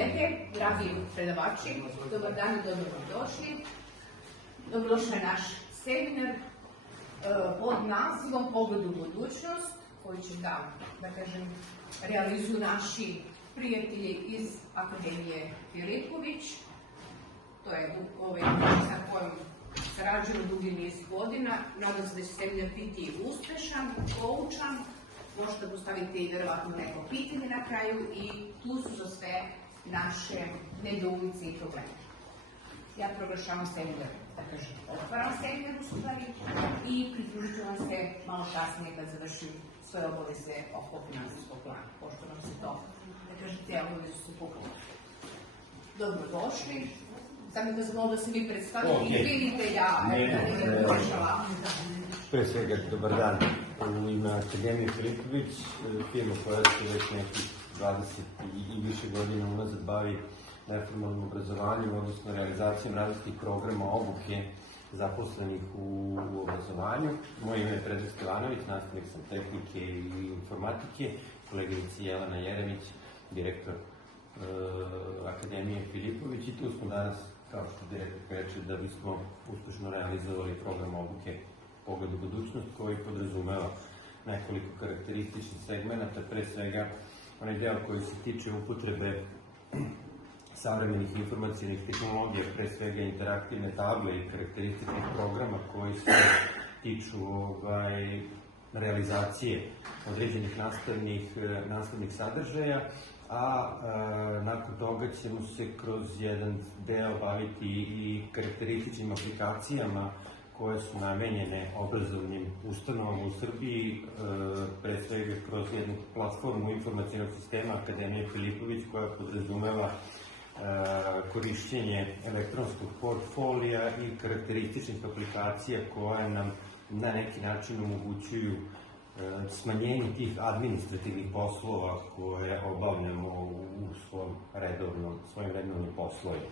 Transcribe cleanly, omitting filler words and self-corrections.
kolege, dragi predavači, dobar dan i dobro vam došli. Dobrodošli na naš seminar pod nazivom Pogled u budućnost, koji će da kažem, realizuju naši prijatelji iz Akademije Filipović. To je sa kojom sarađujemo dugi niz godina. Nadam se da će seminar biti uspešan, poučan. Možete postaviti verovatno neko pitanje na kraju i tu su za sve naše nedoumice i probleme. Ja proglašavam seminar, da kažem, otvaram seminar u stvari i pridružit ću vam se malo kasnije kad završim svoje obaveze oko finansijskog plana, pošto nam se to, da kažem, te obaveze su poklone. Dobrodošli. Samo da znam da se vi predstavite i vidite ne došla. Pre svega, dobar dan. U ime Akademije Filipović, firma koja se već nekih 20 i više godina unazad bavi neformalnim obrazovanjem, odnosno realizacijom različitih programa obuke zaposlenih u obrazovanju. Moje ime je Predrag Stevanović, nastavnik sam tehnike i informatike, koleginica Jelena Jeremić, direktor Akademije Filipović, i tu smo danas, kao što direktor reče, da bismo uspešno realizovali program obuke Pogled u budućnost, koji podrazumeva nekoliko karakterističnih segmenta, pre svega onaj deo koji se tiče upotrebe savremenih informacijalnih tehnologija, pre svega interaktivne table i karakterističnih programa koji se tiču realizacije određenih nastavnih sadržaja, a nakon toga ćemo se kroz jedan deo baviti i karakterističnim aplikacijama koje su namenjene obrazovnim ustanovama u Srbiji, pre svega kroz jednu platformu informacionog sistema Akademije Filipović, koja podrazumeva korišćenje elektronskog portfolija i karakterističnih aplikacija koje nam na neki način omogućuju smanjenje tih administrativnih poslova koje obavljamo u svojim redovnim poslovima.